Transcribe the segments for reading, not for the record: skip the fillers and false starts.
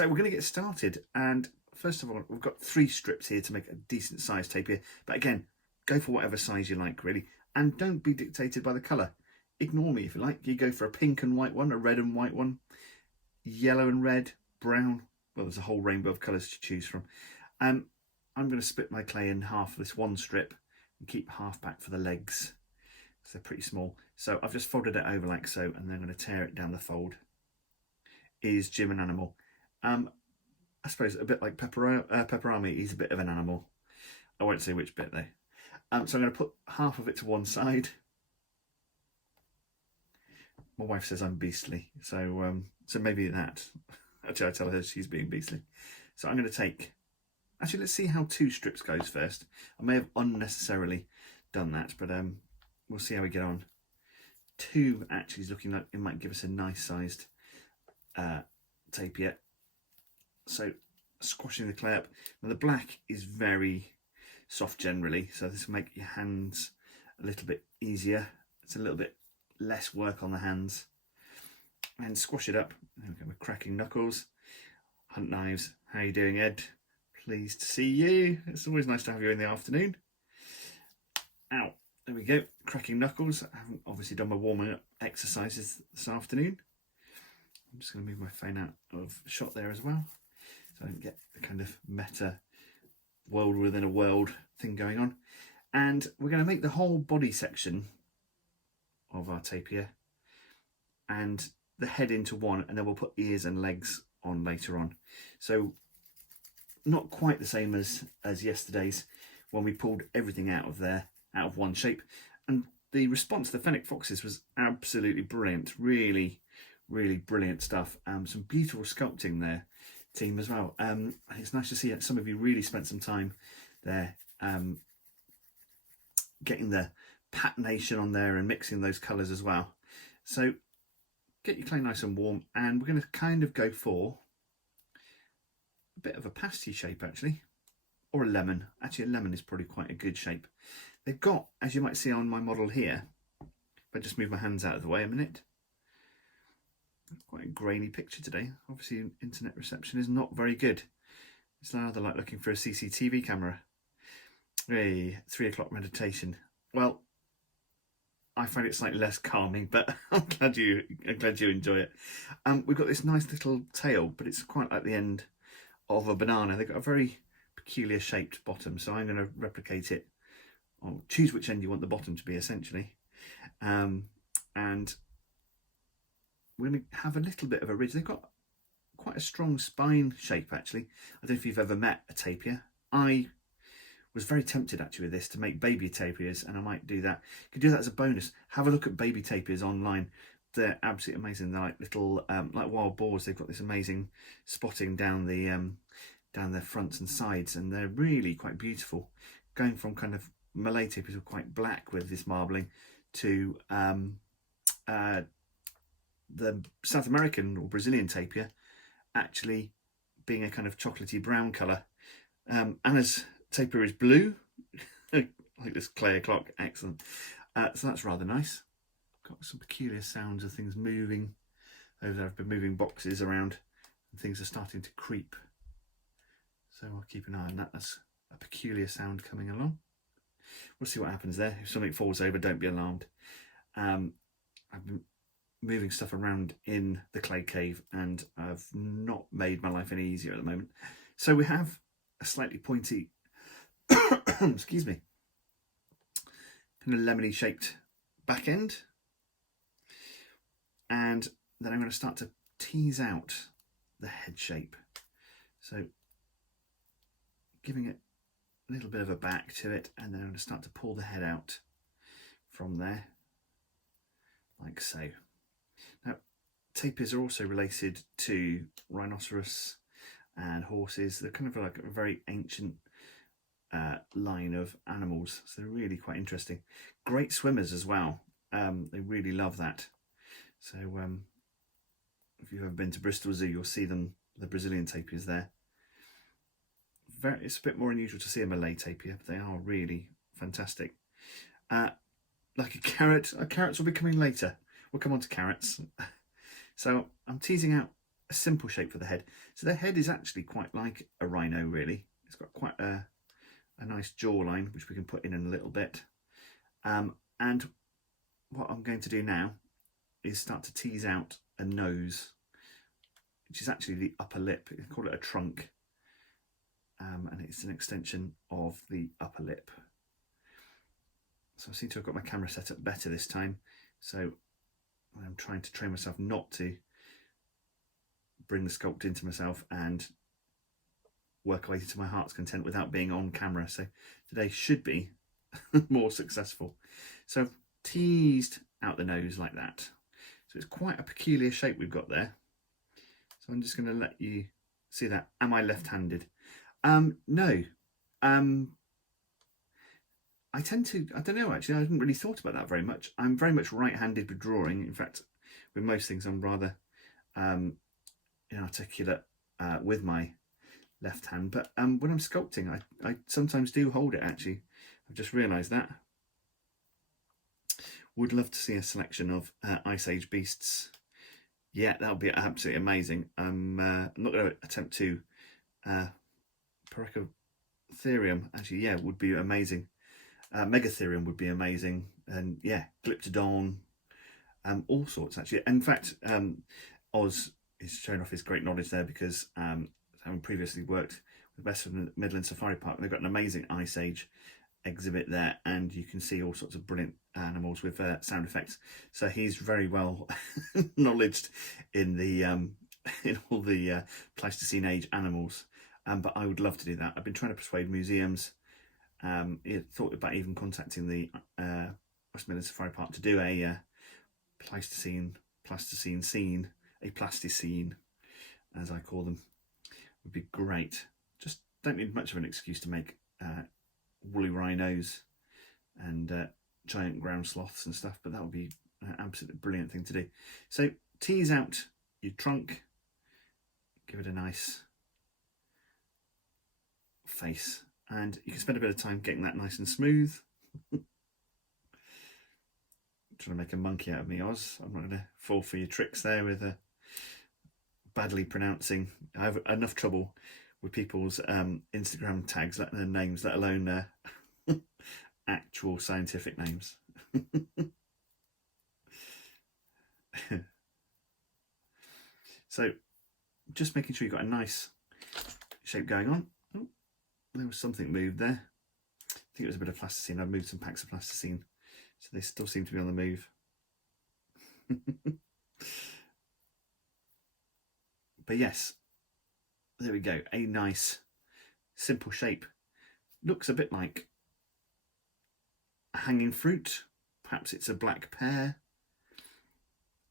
So we're going to get started, and first of all, we've got 3 strips here to make a decent sized tapir, but again, go for whatever size you like really, and don't be dictated by the colour. Ignore me if you like. You go for a pink and white one, a red and white one, yellow and red, brown. Well, there's a whole rainbow of colours to choose from. I'm going to split my clay in half for this one strip and keep half back for the legs, because they're pretty small. So I've just folded it over like so, and then I'm going to tear it down the fold. Is Jim an animal? I suppose a bit like Pepperami, he's a bit of an animal. I won't say which bit though. So I'm going to put half of it to one side. My wife says I'm beastly, so maybe that. Actually, I tell her she's being beastly. So I'm going to take. Actually, let's see how 2 strips goes first. I may have unnecessarily done that, but we'll see how we get on. 2 actually is looking like it might give us a nice sized tapir. So squashing the clay up. Now the black is very soft generally, so this will make your hands a little bit easier. It's a little bit less work on the hands. And squash it up. There we go, we're cracking knuckles. Hunt knives. How you doing, Ed? Pleased to see you. It's always nice to have you in the afternoon. Ow. There we go. Cracking knuckles. I haven't obviously done my warming up exercises this afternoon. I'm just going to move my phone out of shot there as well, so I don't get the kind of meta world within a world thing going on. And we're going to make the whole body section of our tapir and the head into one, and then we'll put ears and legs on later on. So not quite the same as yesterday's, when we pulled everything out of there, out of one shape. And the response to the Fennec Foxes was absolutely brilliant. Really, really brilliant stuff. Some beautiful sculpting there, team, as well. It's nice to see that some of you really spent some time there getting the patination on there and mixing those colours as well. So get your clay nice and warm, and we're going to kind of go for a bit of a pasty shape actually, or a lemon. Actually, a lemon is probably quite a good shape. They've got, as you might see on my model here, if I just move my hands out of the way a minute, quite a grainy picture today. Obviously internet reception is not very good. It's rather like looking for a CCTV camera. Hey, 3 o'clock meditation. Well, I find it slightly less calming, but I'm glad you enjoy it. We've got this nice little tail, but it's quite like the end of a banana. They've got a very peculiar shaped bottom, so I'm going to replicate it, or choose which end you want the bottom to be essentially. And we're going to have a little bit of a ridge. They've got quite a strong spine shape actually. I don't know if you've ever met a tapir. I was very tempted actually with this to make baby tapirs, and I might do that. You could do that as a bonus. Have a look at baby tapirs online. They're absolutely amazing. They're like little like wild boars. They've got this amazing spotting down their fronts and sides, and they're really quite beautiful. Going from kind of Malay tapirs were quite black with this marbling to the South American or Brazilian tapir actually being a kind of chocolatey brown colour. Anna's tapir is blue, like this clay o'clock. Excellent. So that's rather nice. Got some peculiar sounds of things moving over there. I've been moving boxes around and things are starting to creep, so I'll keep an eye on that. That's a peculiar sound coming along. We'll see what happens there. If something falls over, don't be alarmed. I've been moving stuff around in the clay cave, and I've not made my life any easier at the moment. So we have a slightly pointy excuse me, kind of lemony shaped back end, and then I'm going to start to tease out the head shape, so giving it a little bit of a back to it, and then I'm going to start to pull the head out from there like so. Now tapirs are also related to rhinoceros and horses. They're kind of like a very ancient line of animals, so they're really quite interesting. Great swimmers as well. They really love that. So if you've ever been to Bristol Zoo, you'll see them, the Brazilian tapirs there. It's a bit more unusual to see a Malay tapir, but they are really fantastic. Like a carrot. Carrots will be coming later. We'll come on to carrots. So I'm teasing out a simple shape for the head. So the head is actually quite like a rhino, really. It's got quite a nice jawline, which we can put in a little bit. And what I'm going to do now is start to tease out a nose, which is actually the upper lip. You can call it a trunk. And it's an extension of the upper lip. So I seem to have got my camera set up better this time. So I'm trying to train myself not to bring the sculpt into myself and work away to my heart's content without being on camera. So today should be more successful. So I've teased out the nose like that. So it's quite a peculiar shape we've got there. So I'm just going to let you see that. Am I left-handed? No. I tend to, I don't know actually, I hadn't really thought about that very much. I'm very much right-handed with drawing. In fact, with most things I'm rather inarticulate with my left hand. But when I'm sculpting, I sometimes do hold it actually. I've just realised that. Would love to see a selection of Ice Age beasts. Yeah, that would be absolutely amazing. I'm not going to attempt to Parkyn actually, yeah, would be amazing. Megatherium would be amazing, and yeah, Glyptodon, all sorts actually. In fact, Oz is showing off his great knowledge there because having previously worked with West Midlands Safari Park, they've got an amazing Ice Age exhibit there, and you can see all sorts of brilliant animals with sound effects. So he's very well knowledged in the in all the Pleistocene age animals. But I would love to do that. I've been trying to persuade museums. Thought about even contacting the West Midlands Safari Park to do a Pleistocene scene, a plasticine, as I call them. Would be great. Just don't need much of an excuse to make woolly rhinos and giant ground sloths and stuff, but that would be an absolutely brilliant thing to do. So tease out your trunk, give it a nice face, and you can spend a bit of time getting that nice and smooth. Trying to make a monkey out of me, Oz. I'm not going to fall for your tricks there with badly pronouncing. I have enough trouble with people's Instagram tags, letting their names, let alone actual scientific names. So just making sure you've got a nice shape going on. Oh, there was something moved there. I think it was a bit of plasticine. I've moved some packs of plasticine, so they still seem to be on the move. But yes, there we go. A nice simple shape. Looks a bit like a hanging fruit. Perhaps it's a black pear,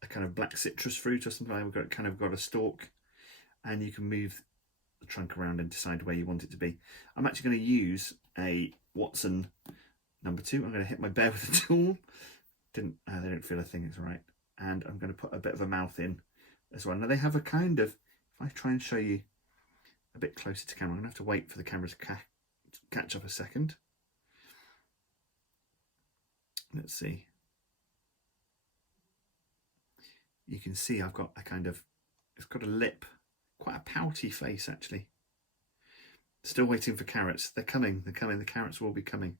a kind of black citrus fruit or something. I've kind of got a stalk, and you can move the trunk around and decide where you want it to be. I'm actually going to use a Watson number 2. I'm going to hit my bear with a tool. They don't feel a thing, it's all right. And I'm going to put a bit of a mouth in as well. Now they have a kind of, if I try and show you a bit closer to camera, I'm going to have to wait for the camera to catch up a second. Let's see. You can see I've got a kind of, it's got a lip, quite a pouty face actually. Still waiting for carrots. They're coming, the carrots will be coming.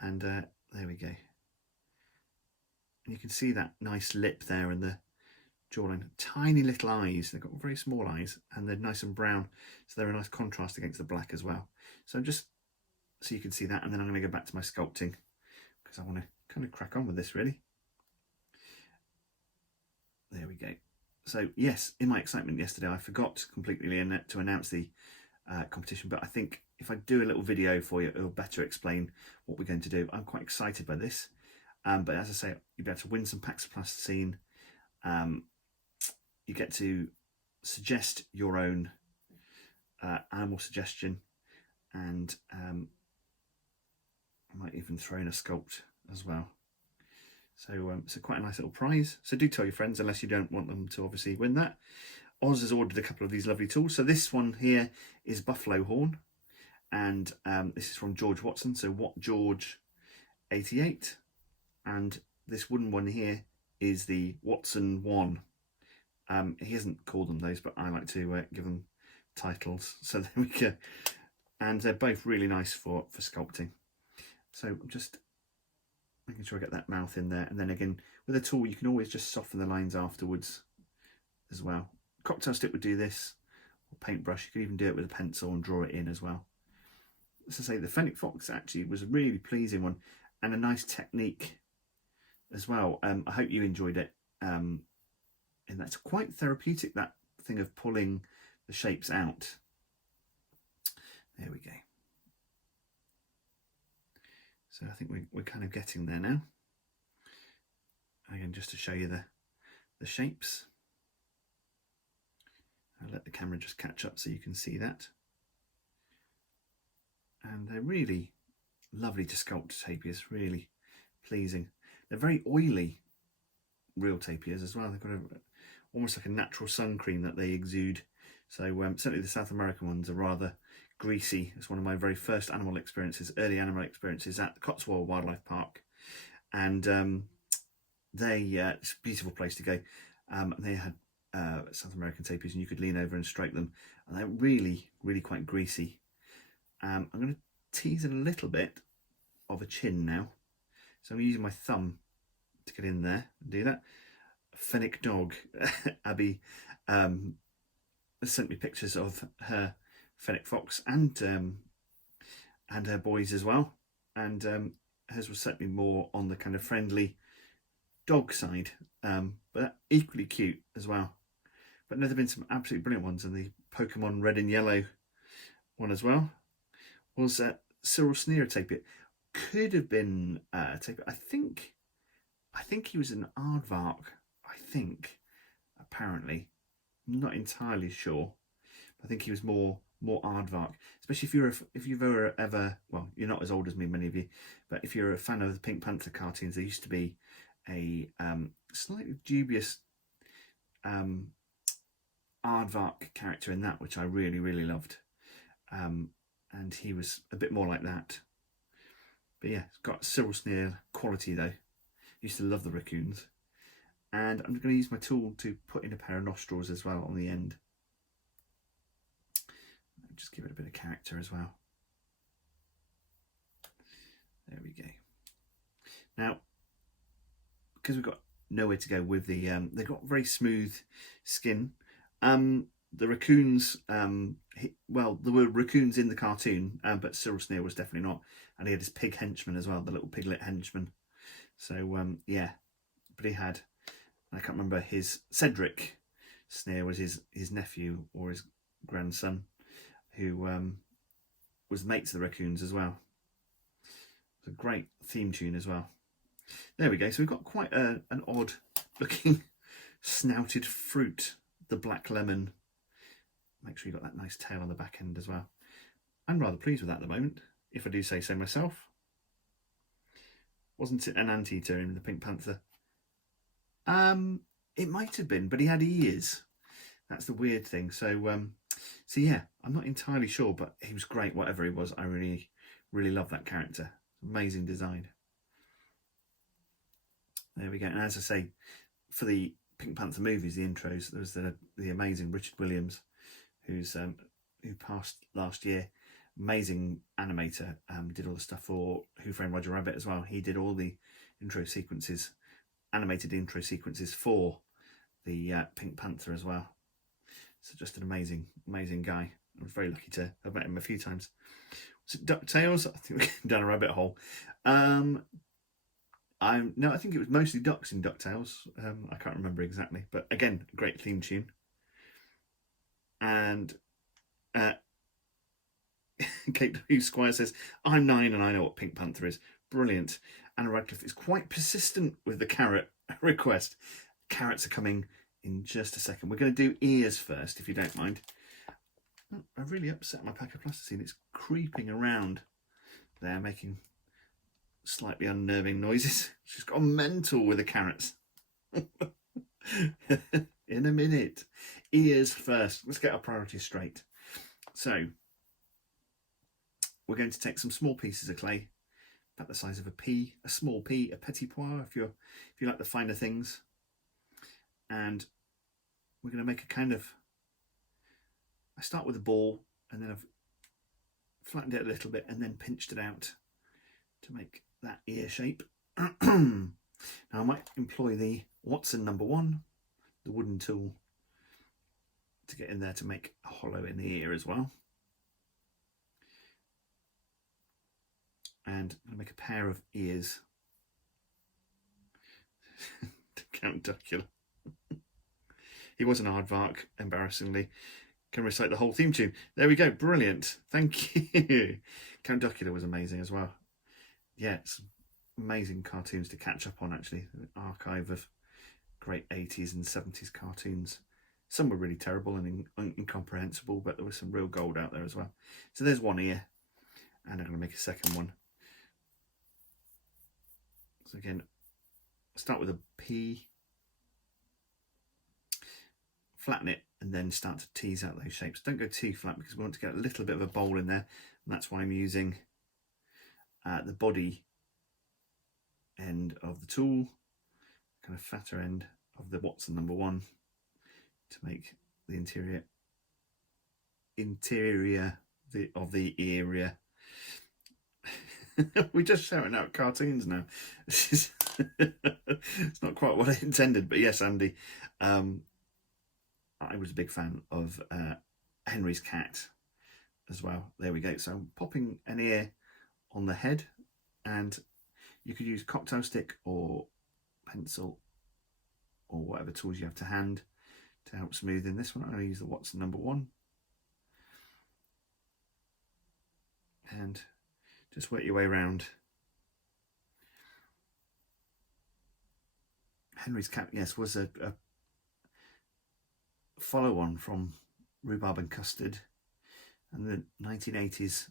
And there we go. And you can see that nice lip there and the jawline. Tiny little eyes. They've got very small eyes and they're nice and brown. So they're a nice contrast against the black as well. So just so you can see that, and then I'm going to go back to my sculpting because I want to kind of crack on with this really. There we go. So yes, in my excitement yesterday, I forgot completely to announce the competition, but I think if I do a little video for you, it'll better explain what we're going to do. I'm quite excited by this. But as I say, you'll be able to win some packs of plasticine. You get to suggest your own animal suggestion, and I might even throw in a sculpt as well. So quite a nice little prize. So do tell your friends, unless you don't want them to obviously win that. Oz has ordered a couple of these lovely tools. So this one here is buffalo horn, and this is from George Watson. So What George 88, and this wooden one here is the Watson 1. He hasn't called them those, but I like to give them titles. So there we go. And they're both really nice for sculpting. So I'm just making sure I get that mouth in there. And then again, with a tool, you can always just soften the lines afterwards as well. Cocktail stick would do this, or paintbrush. You could even do it with a pencil and draw it in as well. As I say, the Fennec Fox actually was a really pleasing one and a nice technique as well. I hope you enjoyed it. And that's quite therapeutic, that thing of pulling the shapes out. There we go. So I think we're kind of getting there now. Again, just to show you the shapes. I'll let the camera just catch up so you can see that. And they're really lovely to sculpt, tapirs, really pleasing. They're very oily, real tapirs as well. They've got almost like a natural sun cream that they exude. So certainly the South American ones are rather greasy. It's one of my very first animal experiences, early animal experiences at the Cotswold Wildlife Park. And it's a beautiful place to go. And they had South American tapirs, and you could lean over and stroke them. And they're really, really quite greasy. I'm going to tease a little bit of a chin now. So I'm using my thumb to get in there and do that. Fennec dog, Abby, sent me pictures of her Fennec Fox and her boys as well. And hers was certainly more on the kind of friendly dog side, but equally cute as well. But no, there have been some absolutely brilliant ones, and the Pokemon Red and Yellow one as well was Cyril Sneer tapir. Could have been tapir. I think he was an aardvark. I think, apparently, I'm not entirely sure. I think he was more aardvark. Especially if you've ever, well, you're not as old as me, many of you, but if you're a fan of the Pink Panther cartoons, there used to be a slightly dubious aardvark character in that, which I really, really loved. And he was a bit more like that. But yeah, it's got Cyril Sneer quality though. Used to love the raccoons. And I'm going to use my tool to put in a pair of nostrils as well on the end. Just give it a bit of character as well. There we go. Now, because we've got nowhere to go with the, they've got very smooth skin. The raccoons, well, there were raccoons in the cartoon, but Cyril Sneer was definitely not. And he had his pig henchman as well, the little piglet henchman. So, yeah, but he had, I can't remember, his Cedric Sneer was his nephew or his grandson, who was mates of the raccoons as well. It's a great theme tune as well. There we go. So we've got quite an odd looking snouted fruit, the black lemon. Make sure you've got that nice tail on the back end as well. I'm rather pleased with that at the moment, if I do say so myself. Wasn't it an anteater in the Pink Panther? It might have been, but he had ears. That's the weird thing. So yeah, I'm not entirely sure, but he was great, whatever he was. I really, really love that character. Amazing design. There we go. And as I say, for the Pink Panther movies, the intros, there was the amazing Richard Williams, who passed last year. Amazing animator, did all the stuff for Who Framed Roger Rabbit as well. He did all the intro sequences, animated intro sequences for the Pink Panther as well. So just an amazing, amazing guy. I was very lucky to have met him a few times. Was it DuckTales? I think we're going down a rabbit hole. No, I think it was mostly ducks in DuckTales. I can't remember exactly, but again, a great theme tune. And Kate W. Squire says, I'm 9 and I know what Pink Panther is. Brilliant. Anna Radcliffe is quite persistent with the carrot request. Carrots are coming in just a second. We're going to do ears first, if you don't mind. Oh, I've really upset my pack of plasticine. It's creeping around there, making slightly unnerving noises. She's gone mental with the carrots. In a minute. Ears first. Let's get our priorities straight. So, we're going to take some small pieces of clay, about the size of a pea, a small pea, a petit pois, if you like the finer things. And we're going to make a kind of, I start with the ball and then I've flattened it a little bit and then pinched it out to make that ear shape. Now I might employ the Watson #1, the wooden tool, to get in there to make a hollow in the ear as well. And I'm going to make a pair of ears to Count Duckula. He was an aardvark, embarrassingly. Can recite the whole theme tune. There we go, brilliant. Thank you. Count Duckula was amazing as well. Yeah, it's amazing cartoons to catch up on, actually. An archive of great 80s and 70s cartoons. Some were really terrible and incomprehensible, but there was some real gold out there as well. So there's one ear, and I'm going to make a second one. So again, start with a P, flatten it, and then start to tease out those shapes. Don't go too flat because we want to get a little bit of a bowl in there, and that's why I'm using the body end of the tool, kind of fatter end of the Watson #1 to make the interior of the area. We're just shouting out cartoons now. It's not quite what I intended, but yes, Andy. I was a big fan of Henry's cat as well. There we go. So I'm popping an ear on the head, and you could use cocktail stick or pencil or whatever tools you have to hand to help smooth in this one. I'm going to use the Watson #1 and just work your way around. Henry's cat, yes, was a follow-on from Rhubarb and Custard and the 1980s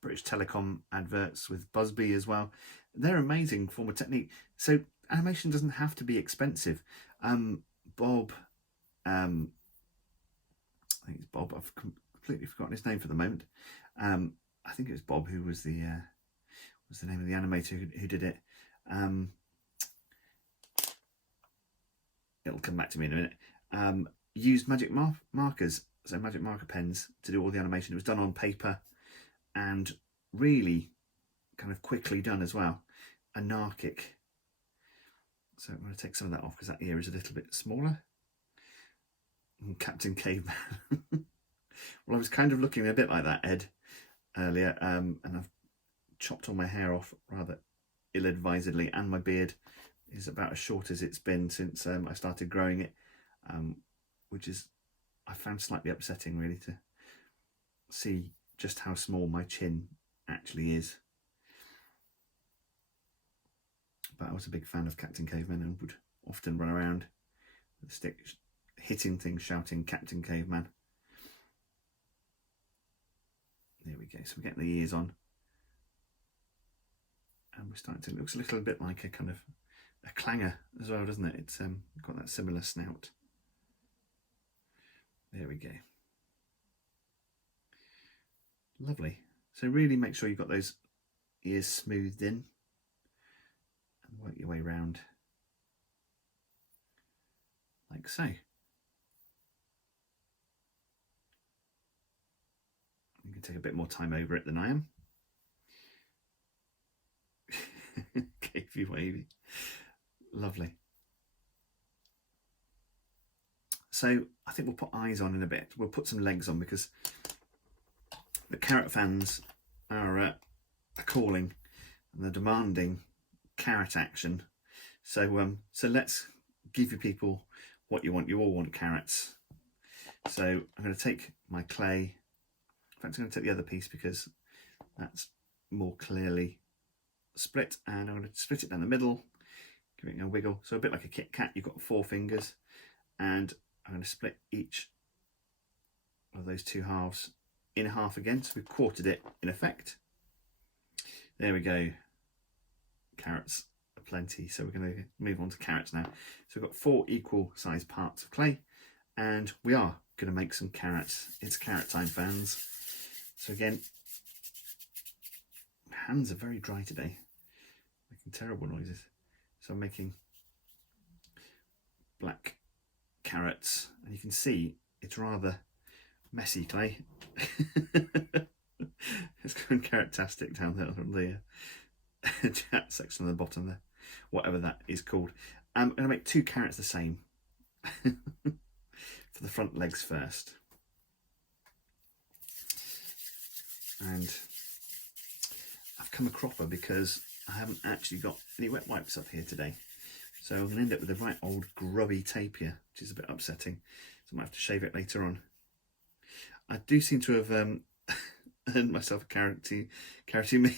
British Telecom adverts with Busby as well. They're amazing form of technique. So animation doesn't have to be expensive. Bob, I think it's Bob. I've completely forgotten his name for the moment. I think it was Bob who was the name of the animator who did it. It'll come back to me in a minute. Used magic markers, so magic marker pens, to do all the animation. It was done on paper and really kind of quickly done as well. Anarchic. So I'm going to take some of that off because that ear is a little bit smaller. And Captain Caveman. Well, I was kind of looking a bit like that, Ed, earlier, and I've chopped all my hair off rather ill-advisedly, and my beard is about as short as it's been since I started growing it, which is, I found slightly upsetting really, to see just how small my chin actually is. But I was a big fan of Captain Caveman and would often run around with a stick hitting things, shouting Captain Caveman. There we go. So we're getting the ears on, and we're starting to, it looks a little bit like a kind of a clanger as well, doesn't it? It's got that similar snout. There we go. Lovely. So really make sure you've got those ears smoothed in and work your way around like so. You can take a bit more time over it than I am. Cavey wavy. Lovely. So I think we'll put eyes on in a bit. We'll put some legs on because the carrot fans are calling and they're demanding carrot action. So so let's give you people what you want. You all want carrots. So I'm going to take my clay. In fact, I'm going to take the other piece because that's more clearly split, and I'm going to split it down the middle, giving it a wiggle. So a bit like a Kit Kat, you've got 4 fingers, and I'm going to split each of those 2 halves in half again. So we've quartered it in effect. There we go. Carrots are plenty. So we're going to move on to carrots now. So we've got 4 equal sized parts of clay, and we are going to make some carrots. It's carrot time, fans. So again, my hands are very dry today, making terrible noises. So I'm making black carrots, and you can see it's rather messy clay. It's going carrot-tastic down there on the chat section on the bottom there, whatever that is called. I'm going to make 2 carrots the same for the front legs first. And I've come a cropper because I haven't actually got any wet wipes up here today. So I'm going to end up with a right old grubby tapir, which is a bit upsetting. So I might have to shave it later on. I do seem to have earned myself a carroty me.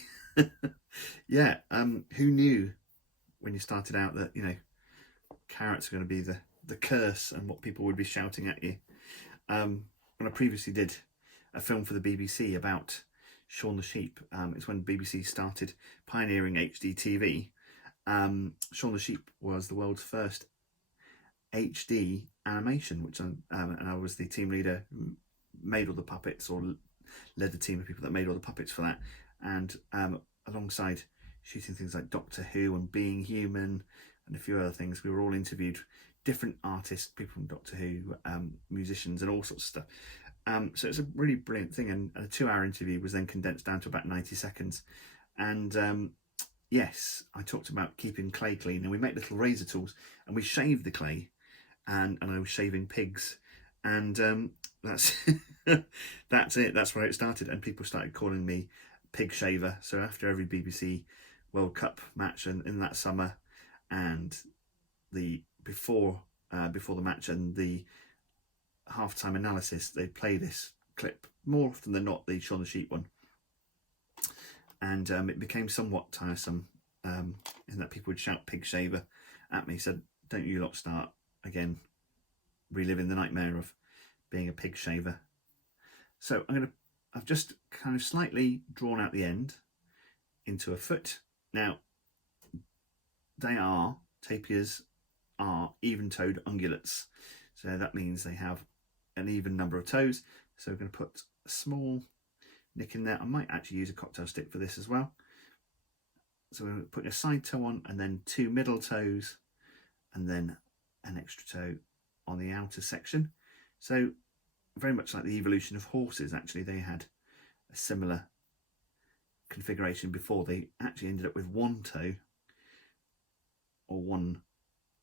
Yeah, who knew when you started out that, you know, carrots are going to be the curse and what people would be shouting at you. When I previously did a film for the BBC about Shaun the Sheep, it's when BBC started pioneering HD TV. Shaun the Sheep was the world's first HD animation, which and I was the team leader who made all the puppets, or led the team of people that made all the puppets for that. And alongside shooting things like Doctor Who and Being Human and a few other things, we were all interviewed different artists, people from Doctor Who, musicians and all sorts of stuff. So it's a really brilliant thing, and a 2-hour interview was then condensed down to about 90 seconds. And yes, I talked about keeping clay clean, and we make little razor tools and we shave the clay, and I was shaving pigs, and that's that's it. That's where it started, and people started calling me Pig Shaver. So after every BBC World Cup match and in that summer, and the before the match and the halftime analysis, they play this clip more often than not, the Shaun the Sheep one, and it became somewhat tiresome in that people would shout Pig Shaver at me. Said, don't you lot start again reliving the nightmare of being a pig shaver. So I've just kind of slightly drawn out the end into a foot. Now, tapirs are even-toed ungulates. So that means they have an even number of toes. So we're going to put a small nick in there. I might actually use a cocktail stick for this as well. So we're going to put a side toe on, and then 2 middle toes, and then an extra toe on the outer section. So very much like the evolution of horses, actually, they had a similar configuration before they actually ended up with 1 toe or 1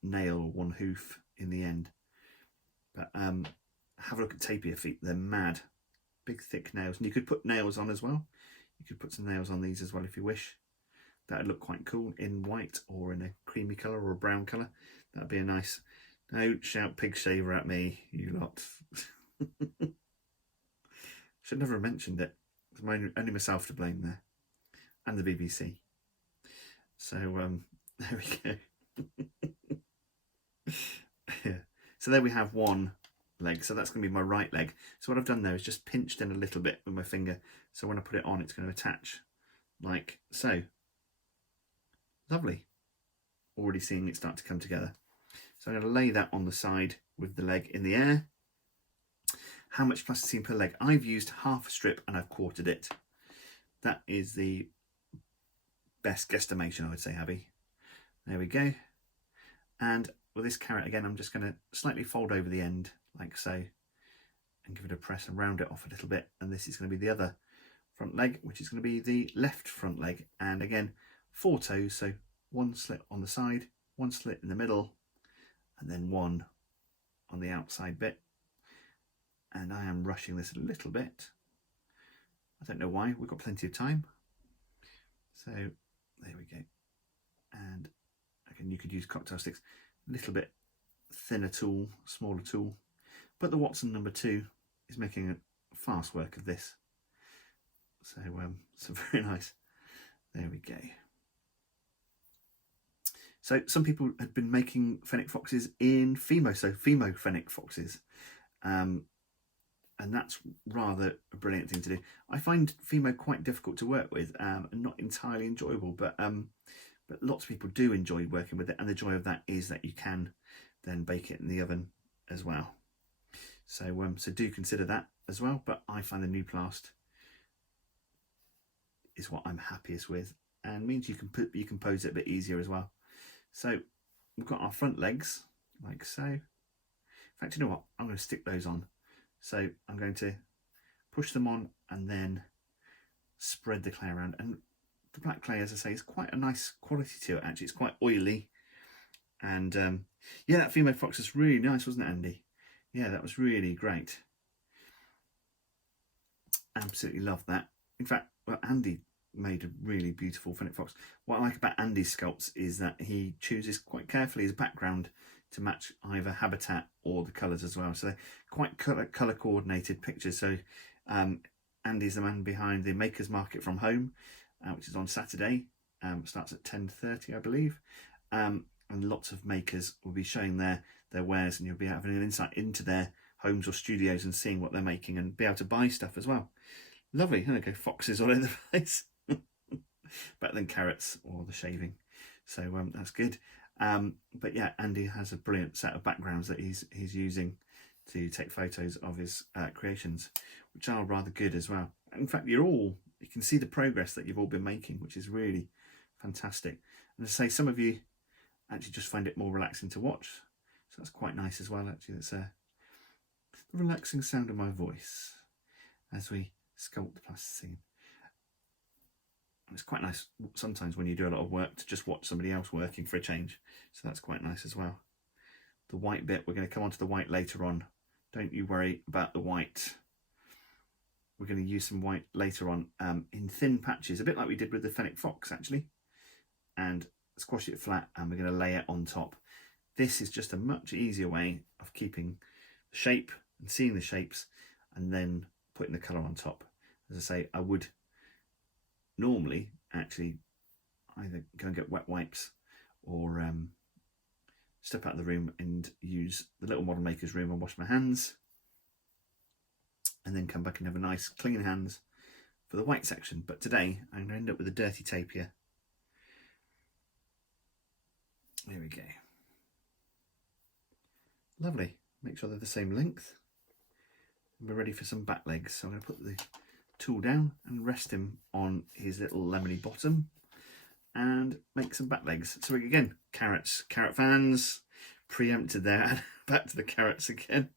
nail or 1 hoof in the end. But have a look at tapir feet. They're mad. Big thick nails, and you could put nails on as well. You could put some nails on these as well if you wish. That would look quite cool in white or in a creamy colour or a brown colour. That'd be a nice... Don't shout Pig Shaver at me, you lot. Should never have mentioned it. It's only myself to blame there, and the BBC. So there we go. Yeah. So there we have 1 leg. So that's going to be my right leg. So what I've done there is just pinched in a little bit with my finger. So when I put it on, it's going to attach like so. Lovely. Already seeing it start to come together. So I'm going to lay that on the side with the leg in the air. How much plasticine per leg? I've used half a strip and I've quartered it. That is the best guesstimation, I would say, Abby. There we go. And with this carrot again, I'm just going to slightly fold over the end like so, and give it a press and round it off a little bit. And this is going to be the other front leg, which is going to be the left front leg. And again, 4 toes, so 1 slit on the side, 1 slit in the middle, and then 1 on the outside bit. And I am rushing this a little bit. I don't know why, we've got plenty of time. So there we go. And again, you could use cocktail sticks, a little bit thinner tool, smaller tool. But the Watson number 2 is making a fast work of this. So very nice. There we go. So some people had been making Fennec Foxes in Fimo, so Fimo Fennec Foxes. And that's rather a brilliant thing to do. I find Fimo quite difficult to work with and not entirely enjoyable, but lots of people do enjoy working with it, and the joy of that is that you can then bake it in the oven as well. So so do consider that as well, but I find the new plast is what I'm happiest with, and means you can pose it a bit easier as well. So we've got our front legs like so. fact, you know what? I'm going to stick those on. So I'm going to push them on and then spread the clay around. And the black clay, as I say, is quite a nice quality to it, actually. It's quite oily. And yeah, that female fox was really nice, wasn't it, Andy? Yeah, that was really great. Absolutely loved that. In fact, well, Andy made a really beautiful Fennec Fox. What I like about Andy's sculpts is that he chooses quite carefully his background to match either habitat or the colours as well. So they're quite colour coordinated pictures. So Andy's the man behind the Makers Market from Home, which is on Saturday. Starts at 10:30, I believe. And lots of makers will be showing their wares, and you'll be having an insight into their homes or studios and seeing what they're making and be able to buy stuff as well. Lovely. There we go, foxes all over the place. Better than carrots or the shaving. So that's good. But yeah, Andy has a brilliant set of backgrounds that he's using to take photos of his creations, which are rather good as well. In fact, you can see the progress that you've all been making, which is really fantastic. And to say, some of you actually just find it more relaxing to watch, so that's quite nice as well. Actually, it's the relaxing sound of my voice as we sculpt the plasticine. And it's quite nice sometimes when you do a lot of work to just watch somebody else working for a change, so that's quite nice as well. The white bit, we're going to come on to the white later on. Don't you worry about the white. We're going to use some white later on in thin patches, a bit like we did with the Fennec Fox actually, and squash it flat, and we're going to lay it on top. This is just a much easier way of keeping the shape and seeing the shapes and then putting the colour on top. As I say, I would normally actually either go and get wet wipes or step out of the room and use the little model maker's room and wash my hands, and then come back and have a nice clean hands for the white section. But today I'm going to end up with a dirty tapir. There we go. Lovely. Make sure they're the same length. We're ready for some back legs. So I'm going to put the tool down and rest him on his little lemony bottom and make some back legs. So again, carrots. Carrot fans, preempted there. Back to the carrots again.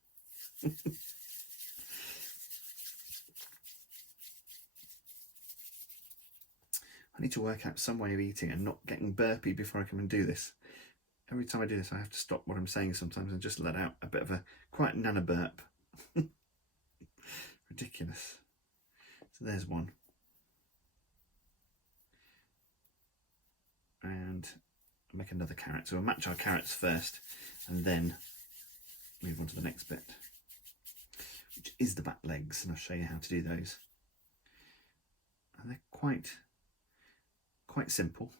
I need to work out some way of eating and not getting burpy before I come and do this. Every time I do this, I have to stop what I'm saying sometimes and just let out a bit of a quite nana burp. Ridiculous. So there's one. And I'll make another carrot. So we'll match our carrots first and then move on to the next bit, which is the back legs, and I'll show you how to do those. And they're quite simple.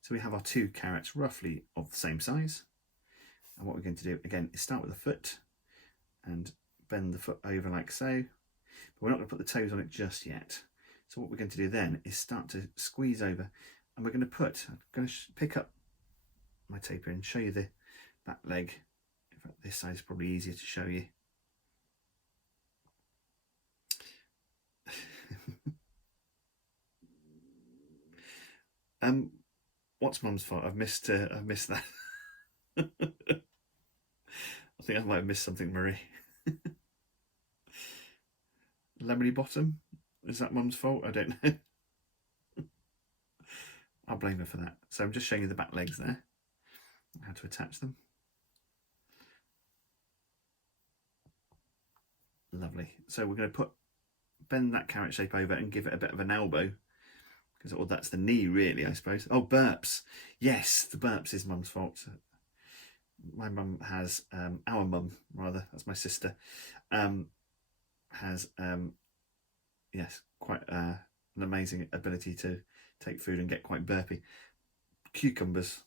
So we have our two carrots roughly of the same size, and what we're going to do again is start with the foot and bend the foot over like so, but we're not going to put the toes on it just yet. So what we're going to do then is start to squeeze over, and we're going to I'm going to pick up my tapir and show you the back leg. In fact, this side is probably easier to show you. What's Mum's fault? I've missed that. I think I might have missed something, Marie. Lemony bottom? Is that Mum's fault? I don't know. I'll blame her for that. So I'm just showing you the back legs there, how to attach them. Lovely. So we're going to bend that carrot shape over and give it a bit of an elbow, because that's the knee really, I suppose. Oh, burps. Yes, the burps is Mum's fault. My mum has, our mum rather, that's my sister, has, yes, quite an amazing ability to take food and get quite burpy. Cucumbers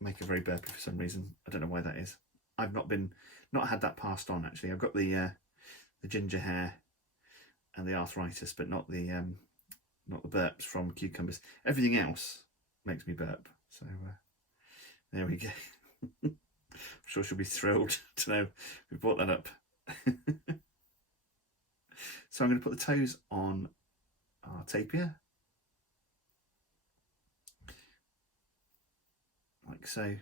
make her very burpy for some reason. I don't know why that is. I've not had that passed on actually. I've got the ginger hair and the arthritis, but not the burps from cucumbers. Everything else makes me burp. So there we go. I'm sure she'll be thrilled to know we brought that up. So I'm going to put the toes on our tapir, like so.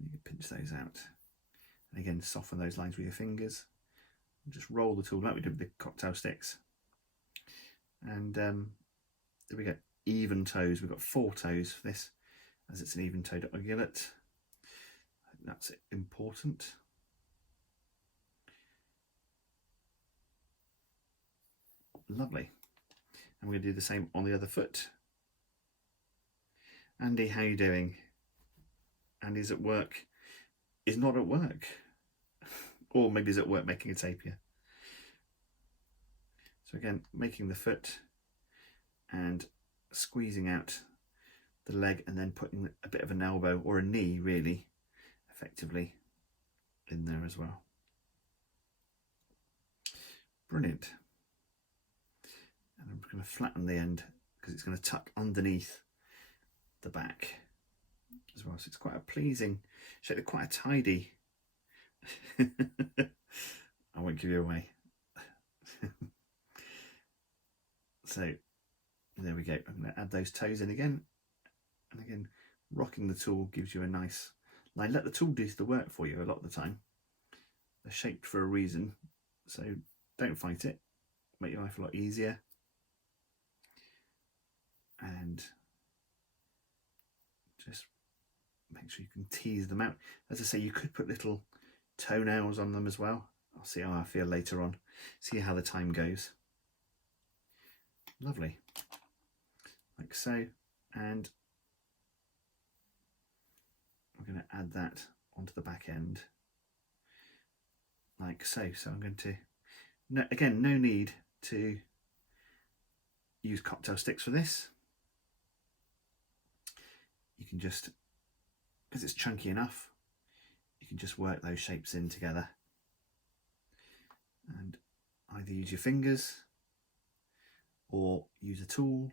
and you can pinch those out. And again, soften those lines with your fingers. Just roll the tool like we did with the cocktail sticks. And there we go, even toes. We've got 4 toes for this, as it's an even-toed ungulate. I think that's important. Lovely. And we're going to do the same on the other foot. Andy, how are you doing? Andy's at work. Is not at work. Or maybe he's at work making a tapir. So again, making the foot and squeezing out the leg, and then putting a bit of an elbow or a knee, really, effectively in there as well. Brilliant. And I'm going to flatten the end because it's going to tuck underneath the back as well. So it's quite a pleasing shape, quite a tidy. I won't give you away. So there we go. I'm going to add those toes in again. And again, rocking the tool gives you a nice line. Let the tool do the work for you a lot of the time. They're shaped for a reason, so don't fight it. Make your life a lot easier. And just make sure you can tease them out. As I say, you could put little toenails on them as well. I'll see how I feel later on. See how the time goes. Lovely. Like so. And I'm going to add that onto the back end. Like so. So I'm going to, again, no need to use cocktail sticks for this. You can just, because it's chunky enough, you can just work those shapes in together and either use your fingers or use a tool,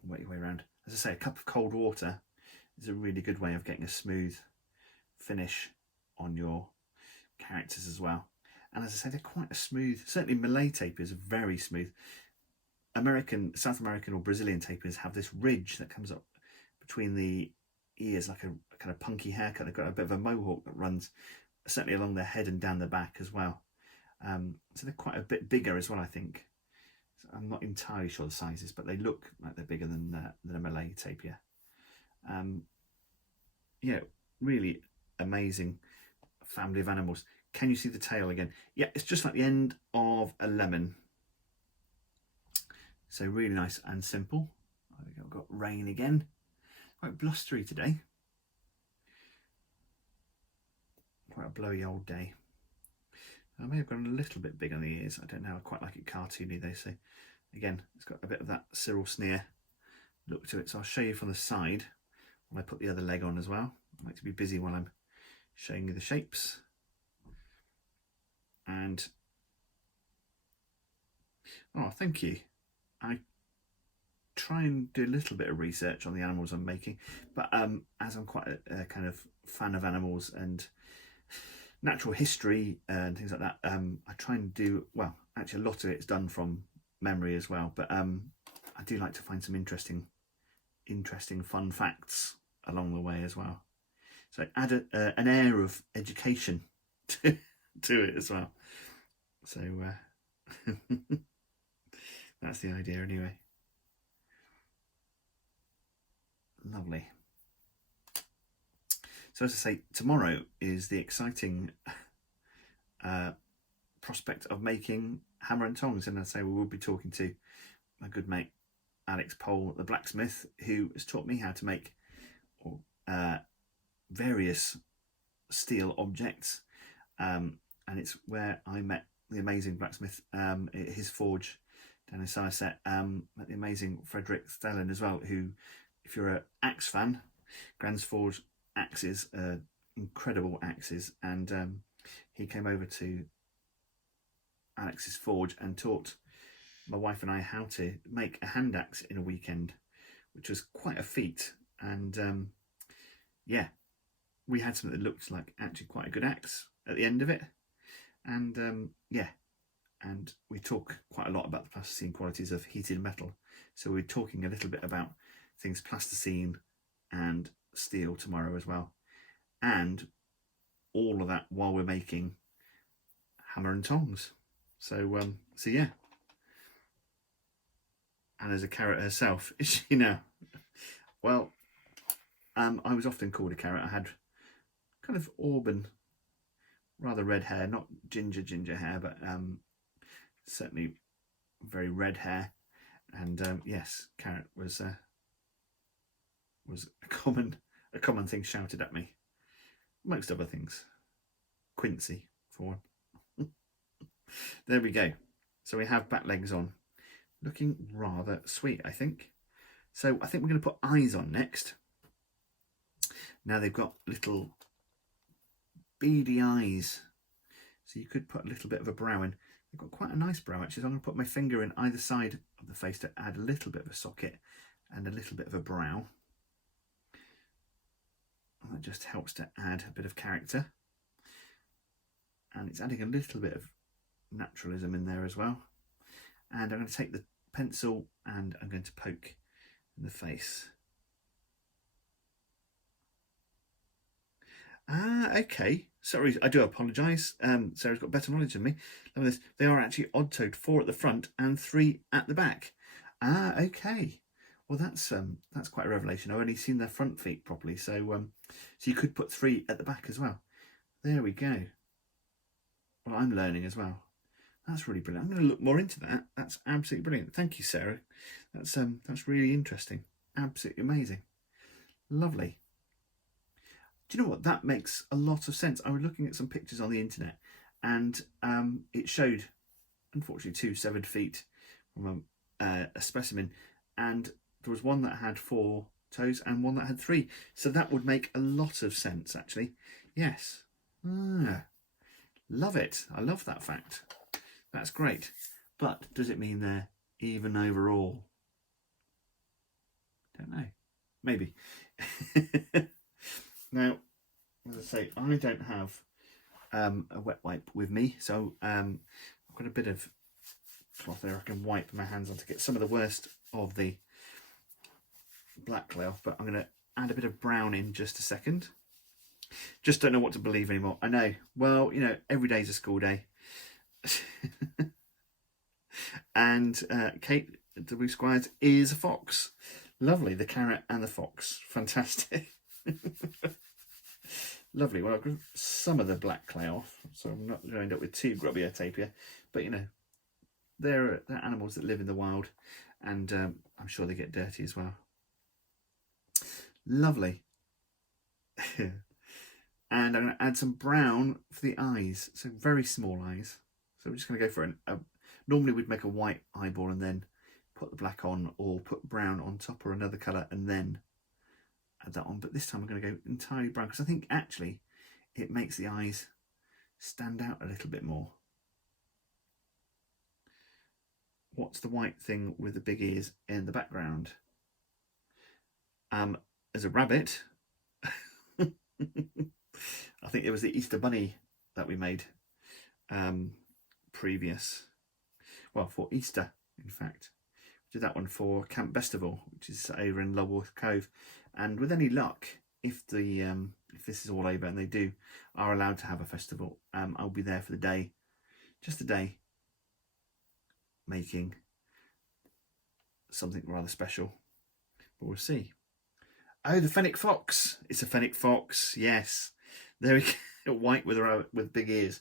and work your way around. As I say, a cup of cold water is a really good way of getting a smooth finish on your characters as well. And as I say, they're quite a smooth, certainly Malay tapirs are very smooth. South American or Brazilian tapirs have this ridge that comes up between the ears, like a kind of punky haircut. They've got a bit of a mohawk that runs certainly along their head and down the back as well. So they're quite a bit bigger as well, I think. So I'm not entirely sure the sizes, but they look like they're bigger than a Malay tapir. Yeah, really amazing family of animals. Can you see the tail again? Yeah, it's just like the end of a lemon. So really nice and simple. I've got rain again. Quite blustery today. Quite a blowy old day. I may have gone a little bit big on the ears. I don't know. I quite like it cartoony though. So again, it's got a bit of that Cyril sneer look to it. So I'll show you from the side when I put the other leg on as well. I like to be busy while I'm showing you the shapes. And oh, thank you. I try and do a little bit of research on the animals I'm making, but as I'm quite a kind of fan of animals and natural history and things like that, I try and do, well, actually a lot of it's done from memory as well, but I do like to find some interesting fun facts along the way as well. So add an air of education to it as well. So that's the idea anyway. Lovely. So as I say, tomorrow is the exciting prospect of making hammer and tongs, and as I say, we will be talking to my good mate Alex Pole, the blacksmith, who has taught me how to make various steel objects, and it's where I met the amazing blacksmith at his forge down in Somerset. Met the amazing Frederick Stellan as well, who, if you're an axe fan, Grand's Forge axes, incredible axes, and he came over to Alex's forge and taught my wife and I how to make a hand axe in a weekend, which was quite a feat. And yeah, we had something that looked like actually quite a good axe at the end of it. And yeah, and we talk quite a lot about the plasticine qualities of heated metal. So we're talking a little bit about things plasticine and steel tomorrow as well. And all of that while we're making hammer and tongs. So yeah. Anna's a carrot herself, is she now? Well, I was often called a carrot. I had kind of auburn, rather red hair, not ginger hair, but certainly very red hair. And yes, carrot was a common thing shouted at me, amongst other things. Quincy, for one. There we go. So we have back legs on, looking rather sweet, I think. So I think we're going to put eyes on next. Now they've got little beady eyes, so you could put a little bit of a brow in. They've got quite a nice brow actually, so I'm going to put my finger in either side of the face to add a little bit of a socket and a little bit of a brow. And that just helps to add a bit of character, and it's adding a little bit of naturalism in there as well. And I'm going to take the pencil and I'm going to poke in the face. Okay. Sorry, I do apologise. Sarah's got better knowledge than me. Look at this. They are actually odd-toed, 4 at the front and 3 at the back. Okay. Well, that's quite a revelation. I've only seen their front feet properly, so you could put 3 at the back as well. There we go. Well, I'm learning as well. That's really brilliant. I'm going to look more into that. That's absolutely brilliant. Thank you, Sarah. That's really interesting. Absolutely amazing. Lovely. Do you know what? That makes a lot of sense. I was looking at some pictures on the internet, and it showed, unfortunately, 2 severed feet from a specimen, and there was one that had 4 toes and one that had 3. So that would make a lot of sense, actually. Yes. Love it. I love that fact. That's great. But does it mean they're even overall? Don't know. Maybe. Now, as I say, I don't have a wet wipe with me, so I've got a bit of cloth there I can wipe my hands on to get some of the worst of the black clay off, but I'm going to add a bit of brown in just a second. Just don't know what to believe anymore. I know. Well, you know, every day's a school day. And Kate, the Blue Squires, is a fox. Lovely, the carrot and the fox. Fantastic. Lovely. Well, I've got some of the black clay off, so I'm not going to end up with too grubby a tapir. But, you know, they're animals that live in the wild, and I'm sure they get dirty as well. Lovely. And I'm going to add some brown for the eyes, so very small eyes. So we're just going to go for normally we'd make a white eyeball and then put the black on, or put brown on top or another colour and then add that on. But this time I'm going to go entirely brown, because I think actually it makes the eyes stand out a little bit more. What's the white thing with the big ears in the background? As a rabbit. I think it was the Easter Bunny that we made for Easter, in fact. We did that one for Camp Festival, which is over in Lulworth Cove. And with any luck, if this is all over and they are allowed to have a festival, I'll be there for the day, just a day, making something rather special. But we'll see. Oh, the Fennec Fox. It's a Fennec Fox, yes. There we go. White with big ears.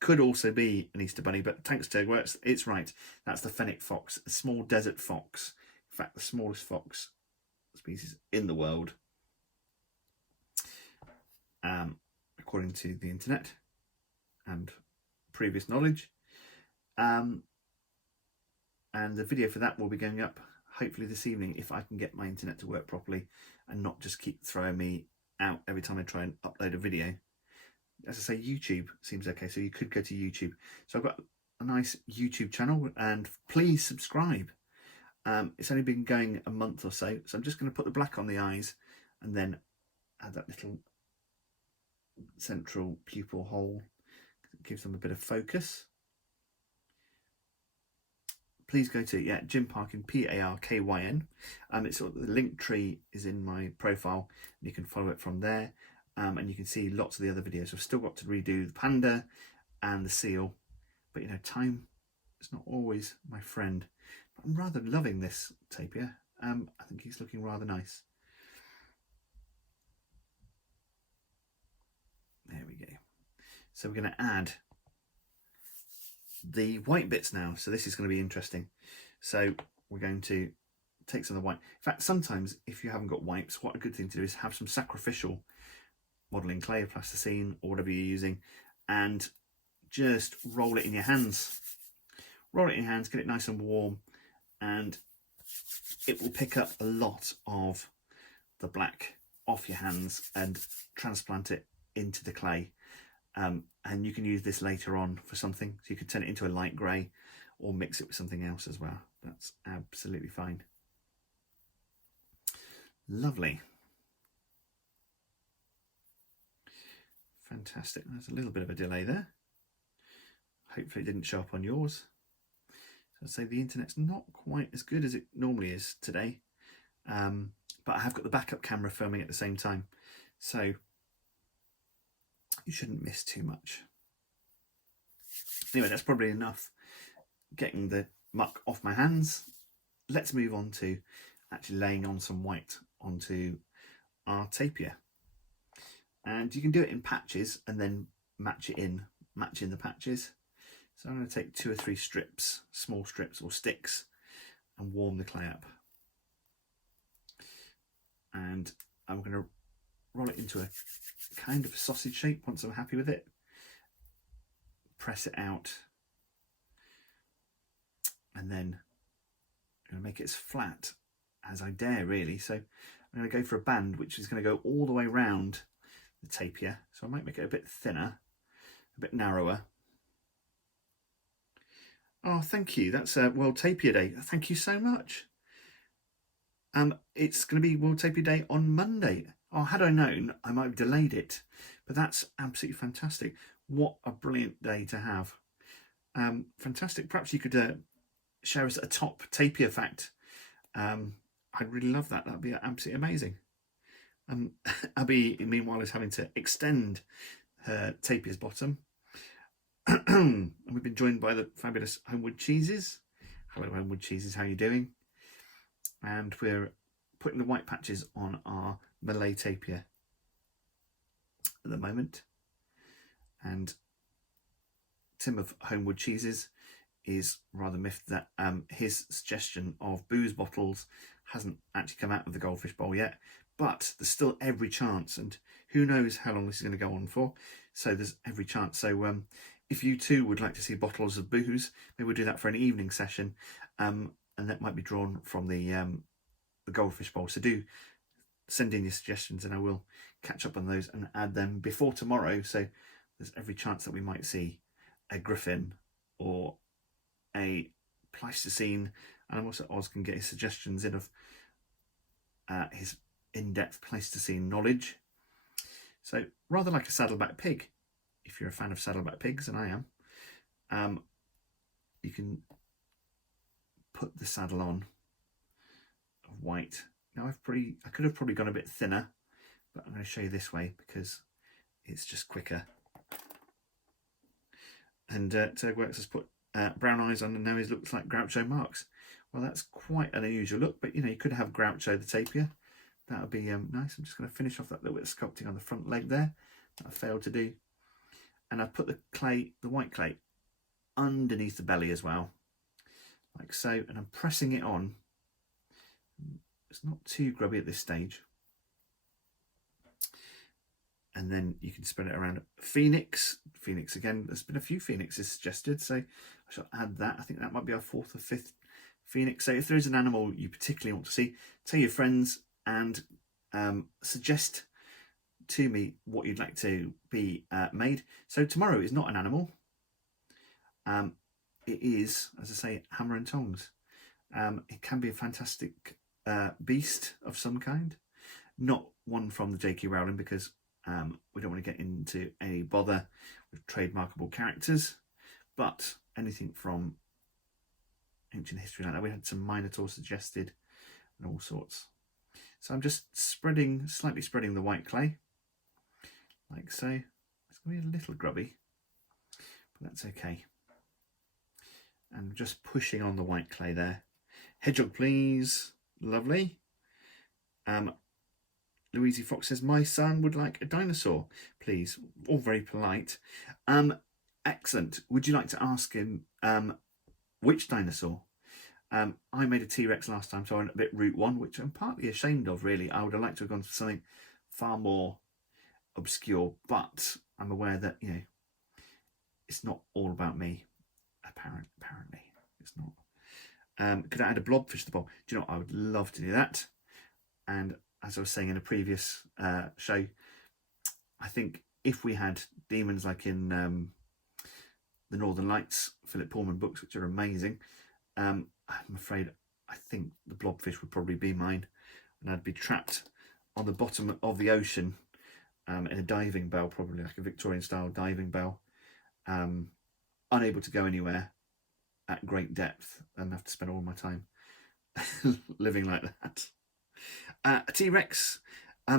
Could also be an Easter Bunny, but thanks to Tegworks, it's right. That's the Fennec Fox, a small desert fox. In fact, the smallest fox species in the world, according to the internet and previous knowledge. And the video for that will be going up hopefully this evening, if I can get my internet to work properly and not just keep throwing me out every time I try and upload a video. As I say, YouTube seems okay, so you could go to YouTube. So I've got a nice YouTube channel, and please subscribe. It's only been going a month or so, so I'm just going to put the black on the eyes and then add that little central pupil hole. It gives them a bit of focus. please go to Jim Parkyn, Parkyn. It's sort of, the link tree is in my profile, and you can follow it from there. And you can see lots of the other videos. I've still got to redo the panda and the seal, but you know, time is not always my friend. But I'm rather loving this tapir. I think he's looking rather nice. There we go. So we're going to add the white bits now. So this is going to be interesting. So we're going to take some of the white. In fact, sometimes if you haven't got wipes, what a good thing to do is have some sacrificial modelling clay or plasticine or whatever you're using, and just roll it in your hands. Roll it in your hands, get it nice and warm, and it will pick up a lot of the black off your hands and transplant it into the clay. And you can use this later on for something. So you could turn it into a light grey or mix it with something else as well. That's absolutely fine. Lovely. Fantastic. There's a little bit of a delay there. Hopefully it didn't show up on yours. So I'd say the internet's not quite as good as it normally is today. But I have got the backup camera filming at the same time. So you shouldn't miss too much. Anyway, that's probably enough getting the muck off my hands. Let's move on to actually laying on some white onto our tapir. And you can do it in patches and then match in the patches. So I'm going to take 2 or 3 strips, small strips or sticks, and warm the clay up. And I'm going to roll it into a kind of sausage shape once I'm happy with it. Press it out. And then I'm going to make it as flat as I dare, really. So I'm going to go for a band which is going to go all the way around the tapir. So I might make it a bit thinner, a bit narrower. Oh, thank you. That's World Tapir Day. Thank you so much. It's going to be World Tapir Day on Monday. Oh, had I known, I might have delayed it. But that's absolutely fantastic. What a brilliant day to have. Fantastic. Perhaps you could share us a top tapir fact. I'd really love that. That'd be absolutely amazing. Abby, meanwhile, is having to extend her tapir's bottom. And we've been joined by the fabulous Homewood Cheeses. Hello, Homewood Cheeses, how are you doing? And we're putting the white patches on our Malay tapir at the moment. And Tim of Homewood Cheeses is rather miffed that his suggestion of booze bottles hasn't actually come out of the goldfish bowl yet, but there's still every chance, and who knows how long this is going to go on for, so there's every chance. So if you too would like to see bottles of booze, maybe we'll do that for an evening session, and that might be drawn from the goldfish bowl. So do send in your suggestions and I will catch up on those and add them before tomorrow. So there's every chance that we might see a griffin or a Pleistocene, and I'm also Oz can get his suggestions in of his in-depth Pleistocene knowledge. So rather like a saddleback pig, if you're a fan of saddleback pigs, and I am, you can put the saddle on of white. Now I could have probably gone a bit thinner, but I'm going to show you this way because it's just quicker. And Turgworks has put brown eyes on the nose, looks like Groucho Marx. Well, that's quite an unusual look, but you know, you could have Groucho the tapir. That would be nice. I'm just going to finish off that little bit of sculpting on the front leg there that I failed to do. And I've put the clay, the white clay, underneath the belly as well, like so. And I'm pressing it on. It's not too grubby at this stage. And then you can spread it around. Phoenix again, there's been a few phoenixes suggested, so I shall add that. I think that might be our 4th or 5th phoenix. So if there is an animal you particularly want to see, tell your friends and suggest to me what you'd like to be made. So tomorrow is not an animal. It is, as I say, hammer and tongs. It can be a fantastic beast of some kind. Not one from the J.K. Rowling, because we don't want to get into any bother with trademarkable characters, but anything from ancient history like that. We had some Minotaur suggested and all sorts. So I'm just slightly spreading the white clay, like so. It's going to be a little grubby, but that's okay. And just pushing on the white clay there. Hedgehog, please. Lovely. Louise Fox says, my son would like a dinosaur, please. All very polite. Excellent. Would you like to ask him which dinosaur? I made a T-Rex last time, so I went a bit Route 1, which I'm partly ashamed of, really. I would have liked to have gone for something far more obscure, but I'm aware that, you know, it's not all about me, apparently. It's not. Could I add a blobfish to the bowl? Do you know what? I would love to do that. And as I was saying in a previous show, I think if we had demons like in the Northern Lights, Philip Pullman books, which are amazing, I'm afraid I think the blobfish would probably be mine, and I'd be trapped on the bottom of the ocean in a diving bell, probably like a Victorian style diving bell, unable to go anywhere at great depth, and have to spend all my time living like that. A T-Rex.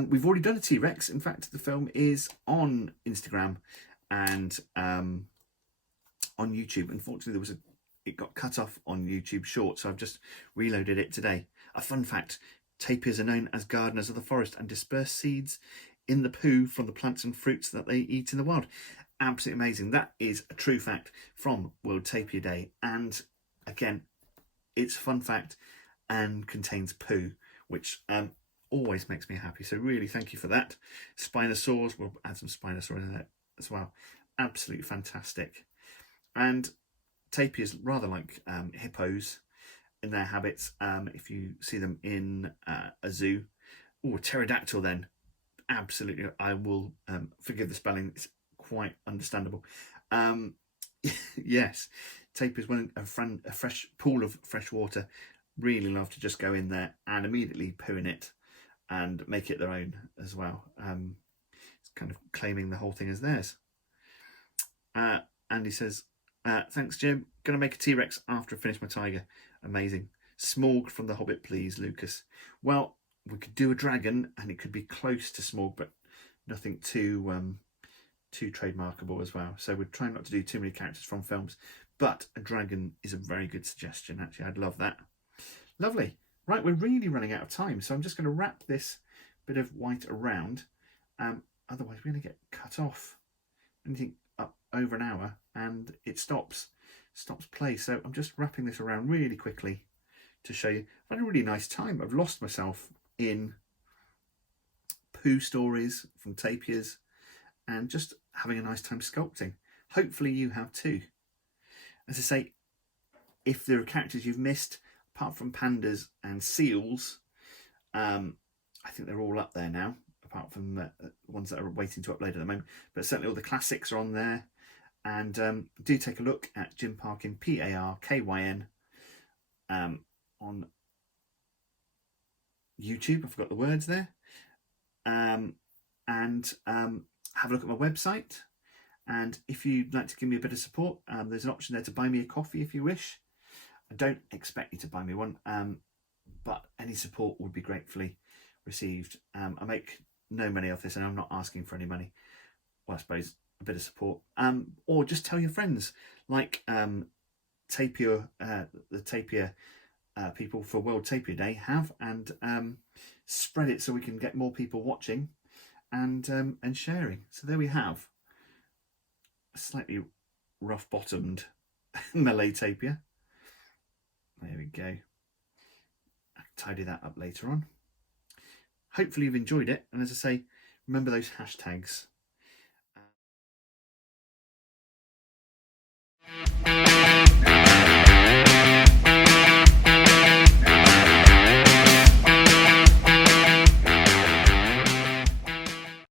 We've already done a T-Rex. In fact, the film is on Instagram and on YouTube. Unfortunately, it got cut off on YouTube Short, so I've just reloaded it today. A fun fact: tapirs are known as gardeners of the forest and disperse seeds in the poo from the plants and fruits that they eat in the wild. Absolutely amazing. That is a true fact from World Tapir Day, and again, it's a fun fact and contains poo, which always makes me happy. So really, thank you for that. Spinosaurs, we'll add some Spinosaur in there as well. Absolutely fantastic. And tapirs, rather like hippos in their habits, if you see them in a zoo. Oh, pterodactyl then. Absolutely, I will forgive the spelling. It's quite understandable. Yes, tapirs, when a fresh pool of fresh water, really love to just go in there and immediately poo in it and make it their own as well. It's kind of claiming the whole thing as theirs. Andy says, thanks, Jim. Gonna make a T-Rex after I finish my tiger. Amazing. Smorg from The Hobbit, please, Lucas. Well, we could do a dragon, and it could be close to Smorg, but nothing too trademarkable as well. So we're trying not to do too many characters from films, but a dragon is a very good suggestion. Actually, I'd love that. Lovely. Right, we're really running out of time, so I'm just going to wrap this bit of white around. Otherwise, we're going to get cut off. Anything up over an hour, and it stops play. So I'm just wrapping this around really quickly to show you. I've had a really nice time. I've lost myself in poo stories from tapirs and just having a nice time sculpting. Hopefully you have too. As I say, if there are characters you've missed, apart from pandas and seals, I think they're all up there now, apart from the ones that are waiting to upload at the moment. But certainly all the classics are on there. And do take a look at Jim Parkyn, Parkyn, on YouTube. I forgot the words there. And have a look at my website. And if you'd like to give me a bit of support, there's an option there to buy me a coffee if you wish. I don't expect you to buy me one, but any support would be gratefully received. I make no money off this, and I'm not asking for any money. Well, I suppose a bit of support. Or just tell your friends, like Tapir, the Tapir people for World Tapir Day have, and spread it so we can get more people watching and sharing. So there we have a slightly rough-bottomed Malay tapir. There we go. I'll tidy that up later on. Hopefully you've enjoyed it, and as I say, remember those hashtags.